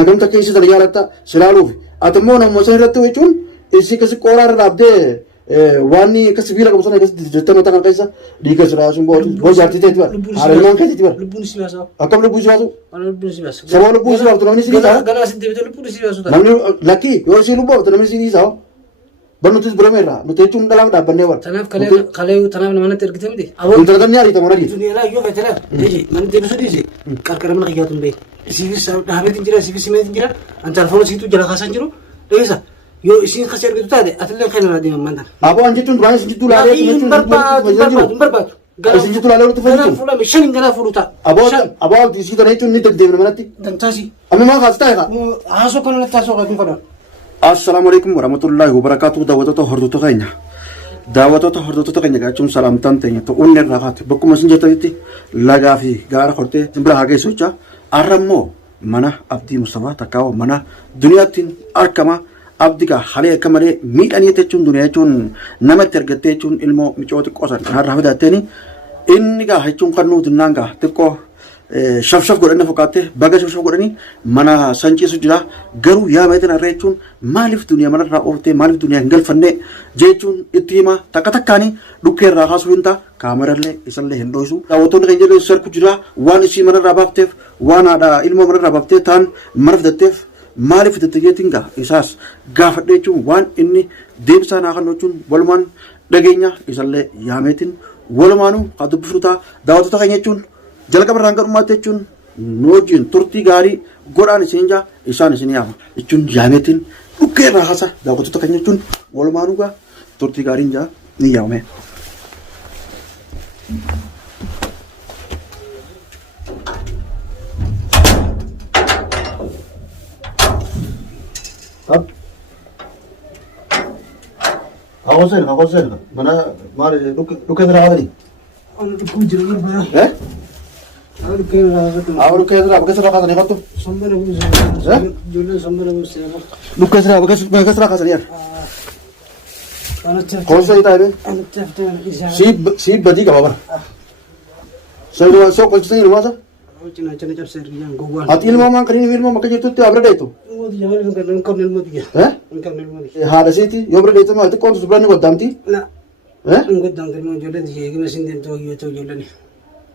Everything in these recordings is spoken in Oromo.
Hagam takka isi tajaajilata silaaluuf atammoo namoota irratti jechuun isi kasi qoraa irra dhaabdee waan kasi sibiila qabu sana keessatti jettama takkan keessa dhiiga siraasuun boo jaartii ta'etti bara haalummaan keessatti bara lubbuun si baasa akkam lubbuun si baasu lubbuun si baasa sababa lubbuun si baaftu namni si dhiisaa ganaa si deebite lubbuun si baasu namni lakkii yoo si lubbooftu namni si dhiisaa barnutis birameerra nuti jechuun dhalaam dhaabbannee bara tanaaf namatti ergite miti intalatan yaadita mana dhiisa duniyaa yoo faytala mana deebisuu dhiise qarqara mana kiyyaatu hin beeku isiifis dhaabeetiin jira isiifis himeetiin jira antaarfoon isiitu jala kaasan jiru dheessa yoo isiin kasi ergitu taate atillee kan irraa deeman maanta aboo an jechuun duraan isin jittuu laalee hin barbaadu isin jittuu laalee walitti fayyadamu fuudhame shan ganaa fuudhu ta'a aboo abdii isii kana jechuun ni deddeebina manatti dantaasi amma maa kaas taa'e kaa haasoo kana natti haasoo kan fadhan Assalamu alaikum warahmatullahi wabarakatuh daawwattoota hordoftoota keenya daawwattoota hordoftoota keenya jechuun salaamtaan teenya ta'uun irraa kaate bakkuma isin jettanitti lagaa fi gaara hortee simbira haa geessu jecha arrammoo mana abdii Mustafaa takkaawa mana duniyaattiin argama abdii gaa halee akka malee miidhanii jechuun duniyaa jechuun namatti ergattee jechuun ilmoo micoo xiqqoo san harraa fidatteeni inni gaa jechuun kan nuti naan gaa xiqqoo shafshaf godhanne fakkaate baga shafshaf godhanii mana sanchiisu jira garuu yaa maatiin harree jechuun maaliif duniyaa manarraa ooftee maaliif duniyaa hin galfanne jechuun itti hima takka takkaanii dhukkee irraa kaasuu hin ta'a kaamerallee isallee hin dho'isu daawwattoonni keenya illee sarku jira waan isii manarraa baafteef waan haadha ilmoo manarraa baaftee ta'an mana fidatteef maaliif fidatte jeetiin gaa isaas gaafadhe jechuun waan inni deebisaa naa kan jechuun walumaan dhageenya isallee yaameetiin walumaanuu haa dubbifnu ta'a daawwattoota keenya jechuun jalqaba irraan gadhumaatti jechuun nu wajjin turtii gaarii godhaan isin jaa isaan isin yaama jechuun yaameetiin dhukkee irraa haasa daawwattoota keenya jechuun walumaanuu gaa turtii gaariin jaa ni yaamame. Hakosen mana maal dhukkee irraa haasanii? Dhukkuu jira garbaa Luka Ezra, bekas raka sana kau tu. Sambara bus. Jualan sambara bus. Luka Ezra, bekas raka sana ya. Kau saya itu ada. Si badi kau apa? Saya so kau saya rumah sah. Cina cap serian gowan. Hati ilmu mang kini ilmu makanya itu tiap berada itu. Oh dia jangan engkau ilmu dia. Engkau ilmu dia. Ada sih itu, yang berada itu mah itu kau sebenarnya kau damti. Nah. Engkau damti mau jualan dia, kita mesin dia tu jualan ni.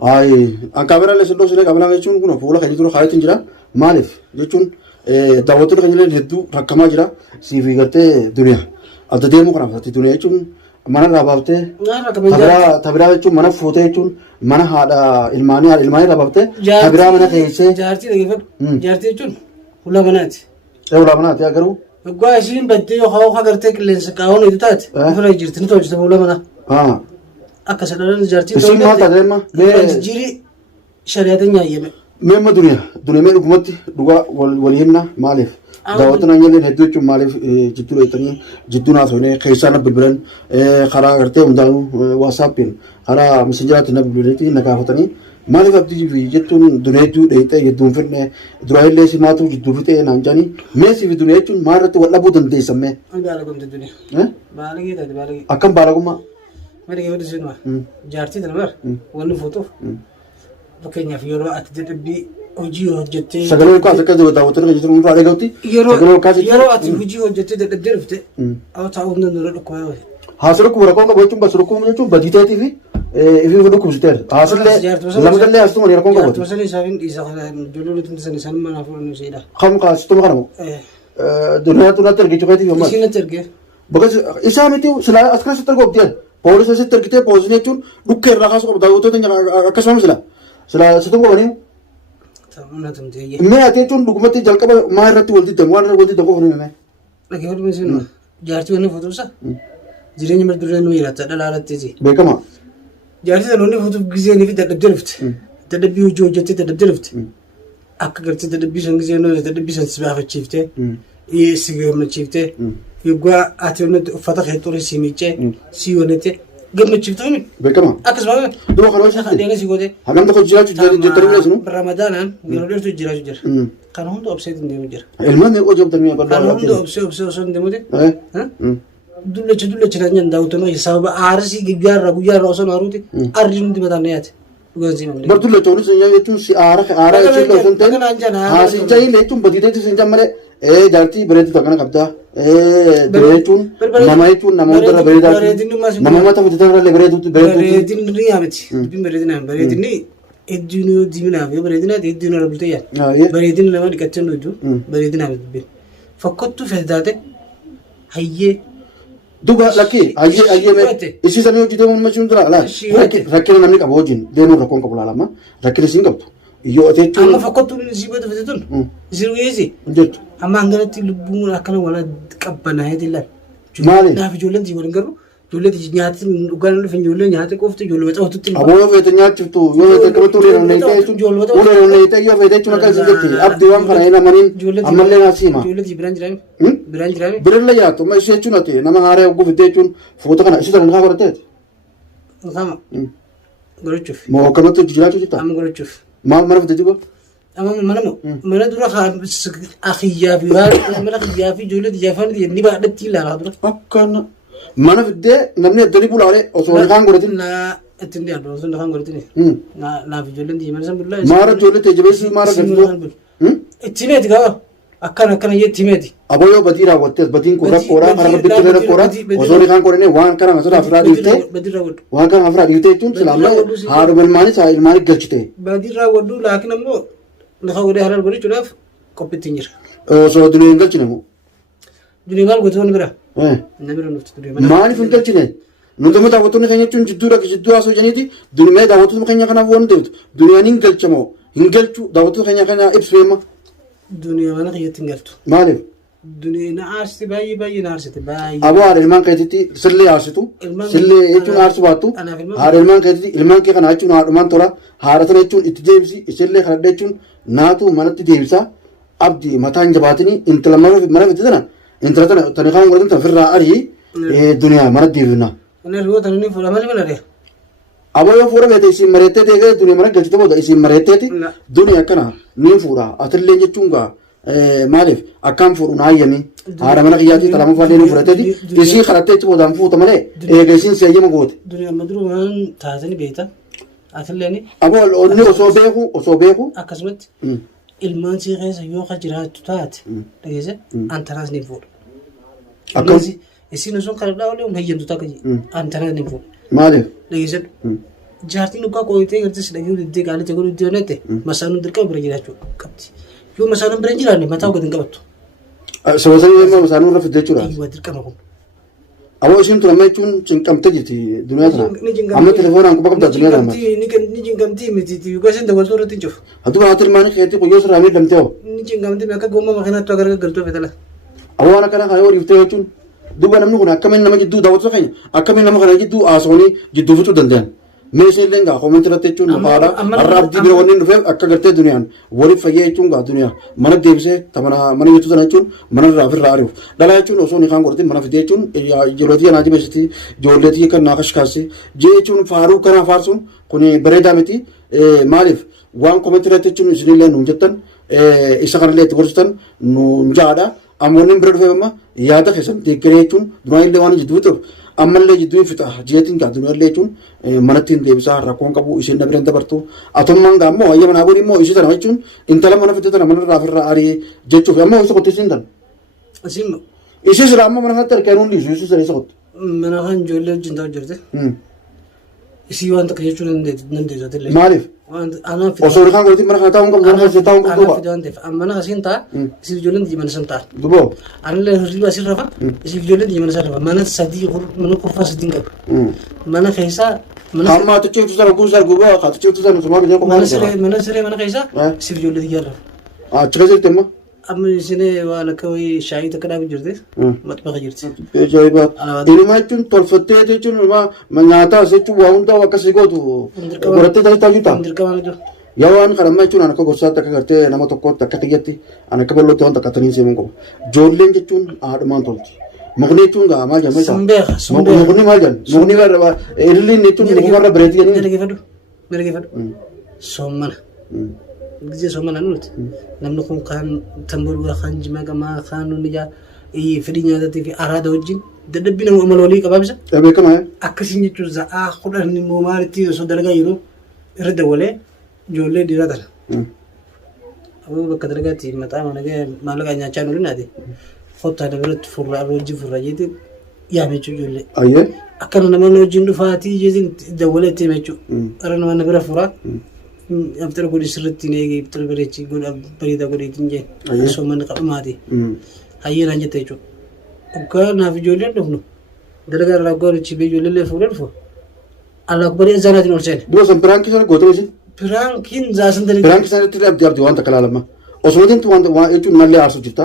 Ay, angkabera le sendo sile kabela ngechun kuno pula kali turu khaytin jira malif jechun dawatul kanjile heddu rakama jira CV garte dunia alta demo kana fati dunia jechun mana rababte tabira jechun mana foto jechun mana hada ilmani rababte tabira mana kaise jarti degefat jarti jechun ula banati agaru gwa isin badde yo haw garte kilens kaawon idutat fara jirtin to jita ula mana akka sadaran jarti to isin mata dema jiri shariatanya yeme memma dunia me hukumati duga walihna malif dawatna nyelen heddu chu malif jittu etani jittu na sone khaisana bilbilan khara garte undan whatsappin khara messenger na bilbilati nakafatani malif abdi vi jittun dunia tu deite yedun firne duraille simatu jittu fite nanjani mesi vi dunia chu marat wala budan de samme balagum de dunia balagi da balagi akam balaguma mari ke wadisino jarti dalbar wonu foto fakenya fi yoro at dedbi oji hojjete sagalo ka zakka de dawatna jittun mu faade gawti yoro at oji hojjete de dirfte aw taawun nuru ko yo hasru ku rakon ka bochum basru ku mu chu badite ti fi ifi wudu ku sitter hasle lamdalle astu mari rakon ka bochum wasali sabin isa jolulu tinsan san mana fulu sida kham ka astu makana dunia tu na tergi chukati fi isina terge bagas isamiti sila askar sitter ko obtian polis sitter kite posne chun dukke rakhas ko dawto tanya akasam sila situ ko bani tamna tumtiye me ate chun dugmati jalka maharati wolti tangwan wolti tango hone me lagi hor mesin jarti wani foto sa jirenya mar durre no yirata dalalatti ji bekama jarti da nonni foto gize ni fi da dirft da dabbi ujo jette da dirft akka garti da dabbi san gize no da dabbi san sbafa chifte sigir na chifte yugwa atiyonne fata khayturi simiche siyonete gemme chifte ni bekama akasba do khalo sa khadena sigode hagam da ko jira jetari sunu ramadanan yoro to jira kan hundo upset ndemu jira elma me ko job tamiya kan hundo upset son ndemu de dulle chiranya ndawto no hisaba arsi gigarra guyarra son aruti arri ndi bataniyat Bartu le choni sen jechuun si aara jechuun osoo hin ta'in haasicha jechuun badiiteetti sin jammale jaartii bareedu akkana qabda jechuun nama jechuun nama hundarra bareedaa nama mata fudhatanirra illee bareeduutti bareedinni ni yaamati dubbiin bareedinaan bareedinni ejjiinuu diiminaaf yoo bareedinaati ejjiinuu irra bultee yaadda bareedinni nama dhiqachuu nuutu bareedinaaf dubbiin fakkottuu feddaate hayyee duba lakkii hayyee isiisanii hojii deemuun machuun jira laa rakkina namni qabu hojiin deemuun rakkoon qabu laalama rakkina isiin qabdu yoo jechuun amma fakkottuun isii bada feddatun isii rugeessi jettu amma hanganatti lubbuun akkana wala qabbanaa'ee dillaan maali naaf ijoolleen sii waliin garuu ijoollee nyaati dhugaan dhufan ijoollee nyaata qofti ijoollee maxxantutti aboo yoo feete nyaachiftu yoo feete qabatu ulee neeyitee yoo feete jechuun akka isin jetti abdii waan kana hin amaniin ammallee naa siima ijoollee biraan jiraami biraan yaatu amma ishee jechuun ati nama haaraa yogguu fidee jechuun foota kana ishee sana kaa godhateeti kama godhachuuf moo akkanatti hojii jiraachuu jirta amma godhachuuf maal mana fidee jiru amma mana dura akiyyaa fi mana akiyyaa fi ijoollee xiyyaafaan ni baadhatti ilaalaa dura akkana mana fidee namni addanii bulaalee osoo kaan godhatin ittiin dhiyaatu osoo kaan godhatin naaf ijoolleen xiyyaafaan san bullaa maara ijoollee ta'e jabeessii maara gaddu ittiin eeti gaba akkana yetti himeeti aboo yoo badii raawwattes badiin kun rakkoodhaa karaa rabbitti rakkoodhaa osoo kaan godhanii waan kana asirraa ofirraa dhiiftee waan kana ofirraa dhiiftee jechuun silaamma haadha ilmaanis ilmaanis galchite badii raawwaddu laakiin ammoo lafa godhee harar godhachuudhaaf qophiitti jira osoo dunee hin galchine moo dunee maal gootee wani bira maaliif hin galchine nuti daawwattoonni keenya jechuun jidduu haasoo janiiti dunee daawwattoota keenya kanaaf waan deemtu duniyaan hin galchamoo hin galchu daawwattoota keenya kana ibsu heema dunee mana kiyyatti hin galtu maaliif dunee na aarsite baay'ee na aarsite baay'ee aboo haadha ilmaan keetitti sillee aarsitu sillee jechuun aarsu baattu haadha ilmaan keetitti ilmaan kee kana jechuun haadhumaan tola haadha tana jechuun itti deebisi isillee kana jechuun naatu manatti deebisa abdii mataan jabaatini intala mana fidde tana intala tana kaan godhatan tan firraa arii duniyaa mana deebifna ana riwoo tana ni fuudha malee mana dee aboo yoo fuudha beete isin mareettee deegee duniyaa mana galchite booda isin mareetteeti duniyaa akkana ni fuudha atillee jechuun gaa maaliif akkaan fuudhu naayyami haadha mana kiyyaatti talama faallee ni fudhateeti isii kadhattee itti boodaan fuuta malee eega isin siyayyama goote duniyaa maduru waan taatani beekta atillee ni aboo onni osoo beeku akkasumatti ilmaan sii keessa yoo ka jiraattu taate dhageesse antanaas ni fuudha akkasi isin osoo kadhadhaa olee hayyamtu takka antanaas ni fuudha maaliif dhageesse jaartiin dhugaa qoyitee gartee si dhagee diddee qaalite godhu iddoo nette masaanuun dirqama bira jiraachuu qabdi yoo masaanuun bira hin jiraanne mataa gadi hin qabattu sabasanii deemaa masaanuun irra fidee jechuudha dirqama kun aboo isin tun amma jechuun cinqamte jirti duniyaa tana amma telefoonaan quba qabda duniyaa tana ni cinqamtii miti yoo isin dabaltuu irratti hin cufu hadduu haati ilmaan keetti qoyyoo sirraa miidhamte hoo ni cinqamtii akka gomma makiinaatti agar galtuu fedala aboo waan akkana kan yoo dhiiftee jechuun duuba namni kun akkamiin nama jidduu daawwatu keenya akkamiin nama kana jidduu haasawanii jidduu fixuu danda'an meeshaan illee gaa koomenti irratti jechuun haadha har'a abdii bira wanni dhufeef akka gartee duniyaan waliif fayyee jechuun gaa duniyaa mana deebisee mana jettu sana jechuun mana irraa ofirraa ari'uuf dhalaa jechuun osoo ni kaan godhatin mana fidee jechuun ijoolleetii kanaa jibeessiti ijoolleetii kan naa kashkaassi jee jechuun faaruu kanaa faarsuun kun bareedaa miti maaliif waan koomenti irratti jechuun isinillee nuun jettan isa kanallee itti gorsitan nuun jaadha ammoonni bira dhufeef amma yaada keessan deeggaree jechuun duraan illee waan jidduu ta'u ammallee jidduu fixa jeetiin gaa duniyaallee jechuun manattiin deebisaa rakkoon qabu isheen na biraan dabartu atummaan gaa immoo ayya manaa godhi immoo ishee tana jechuun intala mana fidde tana mana irraa ofirraa ari'ee jechuuf ammoo isa qotte isiin tan ishee sira amma mana kanatti harkaan hundi ishee sira isa qotte mana kan ijoollee wajjin ta'u jirte isii waan takka jechuun dandeessatillee maaliif osoo rikaan godhatiin mana kana taa'uun qabu mana kana taa'uun qabu mana asiin ta'a isii ijoolleen mana san ta'a duboo anillee hirriba asiin rafa isii ijoolleen mana san rafa mana sadii mana kurfaa sadiin qabu mana keessaa amma tuchee tuusaa guusaa gubaa haa tuchee tuusaa nutumaa biyya qomaa mana siree mana keessaa isii ijoollee xiyyaa rafa achi keessa jirti amma amma isin waan akka wayii shaayii takka dhaabu jirte maxbaqa jirti ajaa'iba ilma jechuun tolfattee jechuun nyaataa jechuun waa hundaa akkasii gootu godhattee taasisaa jirta yaa waan kadhammaa jechuun an akka gorsaatti akka gartee nama tokkootti akka xiyyatti an akka bal'ootti waan takka taniin seemuun qabu ijoolleen jechuun haadhumaan tolti mukni jechuun gaa maal jedhama isaa mukni maal jedhan mukni illiin jechuun mukumarra bireetii jedhanii mergeeffadhu soomana ጊዜ soomana nuti namni kun kan tambaruudha kan jimagamaa kan nuti fedhii nyaataatii fi araada wajjin dadhabbii nama walii qabaabisa beekama akkasiin jechuun za'aa kudhan immoo maalitti osoo dalagaa yeroo irra dawalee ijoollee dhiiraa tana. Aboo bakka dargaatti maxaa mana maallaqa nyaachaa nuti naati. Kottaa dabaratti furraa hojii furraa jeeti yaamechuu ijoollee. Ayyee. Akkana namoonni wajjin dhufaatii jeetiin dawalee itti himachuu. Ara namoonni bira furaa. Abtara godhi sirriitti neegee abtara bareechi godha bareedaa godheetiin jeen. Soomanni qabumaati. Hayyeenaan jette jechuudha. Akka naaf ijoolleen dhufnu dalagaa irraa goorichi bee ijoollee fuudhan fuudha. Allah bari azanaatiin ol seene. Dura san piraanki sana gootee isin. Piraankiin zaasan dalii. Piraanki sanatti abdii waan takka laalama. Osoo wanti waan jechuun mallee aarsuuf jirta.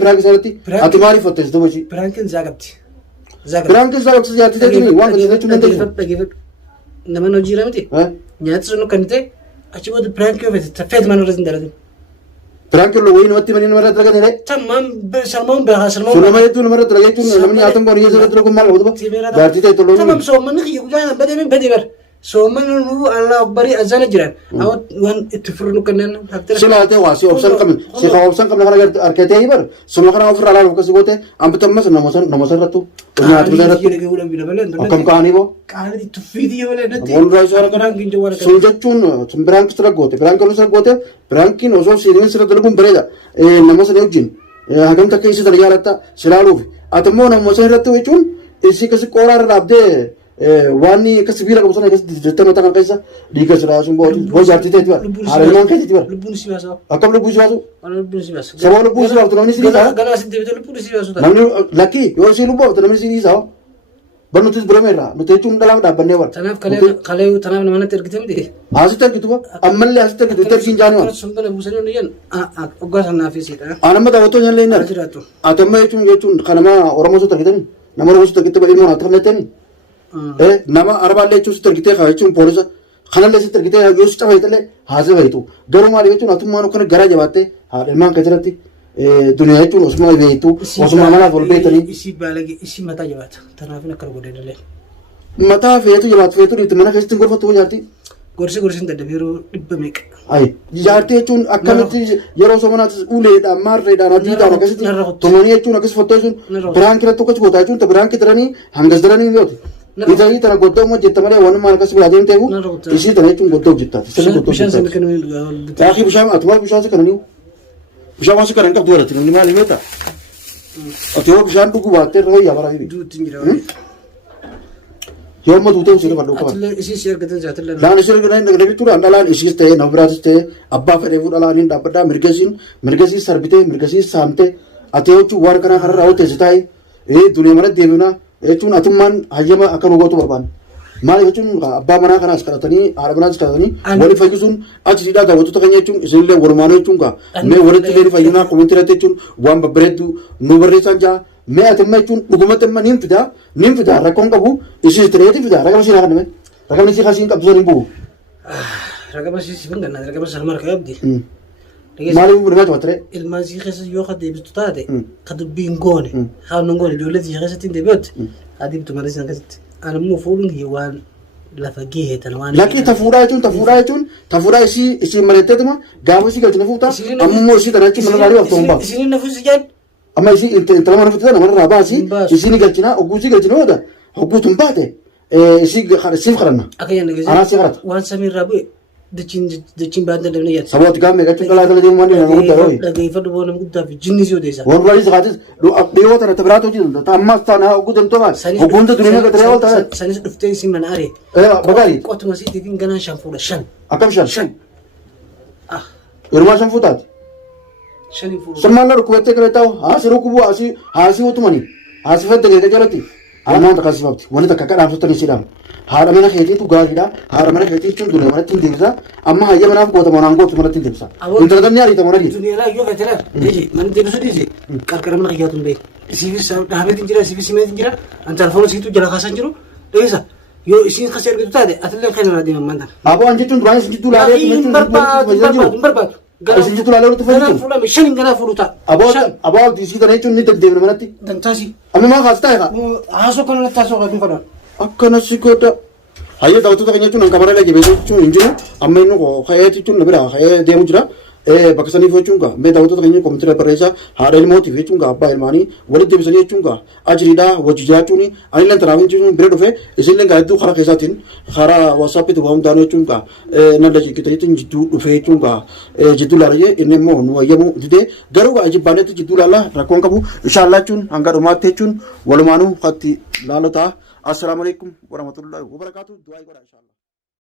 Piraanki sanatti ati maaliif fatteessitu hojii? Piraankiin zaagabdi. Piraankiin zaagabdi jaartii ta'ee waan kana jechuun dandeessu. Dhageeffadhu. Namoonni hojii jira miti. Nyaata sun kan ta'e achi booda piraankii yoo feete mana irratti hin dalagin. Piraanki loo wayii namatti manii namarra dalagan jedhee. Salmaan beekaa salmaan. Sun nama hedduu namarra dalagaa jechuun namni nyaatan boonii keessa irratti dalaguun maal qabu? Jaartii ta'e toloo. Tamam soommanni kiyya guddaa badee bar. Soommanni nuu Allah barii azana jiran. Waan itti furu kanneen. Silaatee waa si obsan qabne si haa obsan qabne kana argatee bar. Suma kana ofirraa laaluuf akkasii goote ambitammas nama sarrattu. Nyaatu sarrattu. Akkam kaanii boo. Qaali tuffiitii malee natti. Walirraa isaa argaman. Sun jechuun sun biraanki sirra goote biraanki sirra goote biraankiin osoo siiniin sirra dalaguun bareeda nama sana wajjin hagam takka isii dalagaa irratti silaaluuf ati immoo nama sana irratti jechuun isii kasi qooraa irra dhaabdee waan akka sibiila qabu sana akkasi jettee mataa kan keessa dhiiga siraa sun boo jaartii ta'etti bara haala ilmaan keessatti bara. Lubbuun si baasaa. Akkam lubbuun si baasu? Lubbuun si baasu. Sababa lubbuun si baasu namni si dhiisaa? Ganaa si deebitee lubbuun si baasu. Namni lakkii yoo isii lubbuu hafte namni si dhiisaa? Bar nutis birameerraa nuti jechuun dhalaaf dhaabbannee bara. Tanaaf tanaaf nama natti ergite miti. Asitti ergitu ba ammallee asitti ergitu itti ergiin jaanii waan. Sun kana buusanii hundi jennu oggaa sannaaf isiidha. Anamma daawwatoo nyaallee hin argatu. Atamma jechuun kanama Oromoo sota argitanii nama Oromoo sota argite baay'ee moona akka filattanii. Nama Arabaallee jechuun sitti argitee haa jechuun poolisa kanallee sitti argitee yoo si cafa hiitallee haasee baay'itu. Garuu maali jechuun atummaan kana garaa jabaattee haadha ilmaan keessatti duniyaa jechuun osuma beektu osuma manaaf ol beektanii. Isii baalagee isii mataa jabaata. Tanaaf akka godhee dalee. Mataa feetu jabaatu feetu dhiitti mana keessatti gorfattu jaartii. Gorsi daddabeeroo dhibba meeqa. Ayi jaartii jechuun akkamitti yeroo somanaatti uleedhaan maarreedhaan adiidhaan akkasitti tumanii jechuun akkas fottoo jechuun biraan kiratti tokkochi gootaa jechuun biraan kitiranii hangas diranii mi'ooti. Isanii tana goddoo immoo jetta malee waan maal akkas biraa deemteefu isii tana jechuun goddoo hojjettaati. Bishaan atumaa bishaan si kananiiwu. Bishaan waan si kanan qabdu warratti namni maali beektaa? Ati yoo bishaan dhuguu baattee irra wayyaa baraa fi yoo amma duutee ishee fadhuu qaban. Isii argatan jaatillee. Laan ishee argatan jechuudha dhalaan ishiis ta'ee nama biraatis ta'ee abbaa fedhee dhalaan hin dhaabbadhaa mirgasiin sarbitee mirgasiin saamtee ati jechuun waan kanaa kanarraa hojjeesi taa'ee dulee mana deebiinaa jechuun atummaan hayyama akka nu gootu barbaanne. Maali jechuun abbaa manaa kanaas kadhatanii haadha manaas kadhatanii waliin fayyisuun achi siidhaa daawwattoota keenya jechuun isinillee walumaanoo jechuun mee walitti illee fayyinaa komintii irratti jechuun waan babbareeddu nu barreessan jaa mee atimma jechuun dhugumatti amma niin fidaa rakkoon qabu isin tireeti fidaa ragama siinaa kan ragamni sii kasiin qabdu saniin bu'u. Ragama sii siifin gannaa ragama salmaan akka qabdi. Maaliif nama jabaatire? Ilmaan sii keessa yoo ka deebistu taate ka dubbiin goone haa nun goone ijoollee sii keessatti hin deebi'otti haa deebitu malee isaan keessatti. Anammoo fuudhuun waan lafa geetan waan. Lakkii tafuudhaa jechuun isii maletteetuma gaafa isii galchina fuutaa ammoo isii tana jechuun mana laarii of ta'uun baatu. Isiniin nafu si jaan. Amma isii intala mana fitee nama irraa baasii isii galchina hogguu isii galchina ooda hogguu tun baate isii siif kadhanna. Akka yaadne geessu. Anaa sii kadhata. Waan samiirraa bu'e dachiin baadda dabne yaadda. Sabooti gaammee gachuun dhalaa dhala deemu waan nama guddaa yoo. Dhageeffadhu boo nama guddaa fi jinni si odeessa. Waan duraanis qaatis dhiyoo tana tabiraatu hojjetu ammaas taana hogguu damtoo baate hogguunta durii naga tiree ooltaa. Sanis dhuftee isin mana aree. Bagaarii. Qotuma siitiin ganaan shan fuudha shan. Akkam shan. Shan. Yeroo shan fuutaati. Shanii fuudha. Sammaanna dhukkubattee kale taa'u haasi rukkubuu haasii utumanii haasii fedda geega jalatti aanaan takka siifamti wanni takka akka dhaabsotanii siidhaan haadha mana keetiitu gaariidha haadha mana keetii jechuun dulee manatti hin deebisa amma hayya manaaf goota manaan gootu manatti hin deebisa intalatanni ariita mana dhiisa. Duniyaa yoo feetera mana deebisu dhiise qarqara mana kiyyaatu hin beeku isiifis dhaabeetiin jira isiifis himeetiin jira an telefoona siitu jala kaasan jiru dhiisa yoo isiin kasi argitu taate atillee kan irraa deeman maanta. Aboo an jechuun duraan isin jiddu laalee hin barbaadu. Isin jiddu laalee walitti fayyadu. Fuudhame shanin ganaa fuudhu ta'a. Aboo isii tana jechuun ni deddeebina manatti. Dantaasi. Amma maa kaas taa'e kaa. Haasoo kana natti haasoo kan fadhaan. Akkana si godha. Hayyee daawwattoota keenya jechuun hanqabaree lagi beeksisa jechuun hin jiru amma inni ka'ee jechuun na bira ka'ee deemu jira bakka saniif jechuun gaa mee daawwattoota keenya koomentiira barreessaa haadha ilmootiif jechuun gaa abbaa ilmaanii walitti deebisanii jechuun gaa ajiriidhaa wajji jiraachuun ani illee tanaaf jechuun bira dhufe isinillee gaa hedduu karaa keessaatiin karaa waasaapiitti waa hundaanuu jechuun gaa nan lajikkita jechuun jidduu dhufe jechuun gaa jidduu laalayee inni immoo nu wayyamu didee garuu gaa jibbaanetti jidduu laallaa rakkoon qabu inshaallaa jechuun hanga dhumaatti jechuun walumaanuu katti laalotaa. Assalamu alaikum warahmatullahi wabarakatuh. Du'aa godhaa inshaallaa.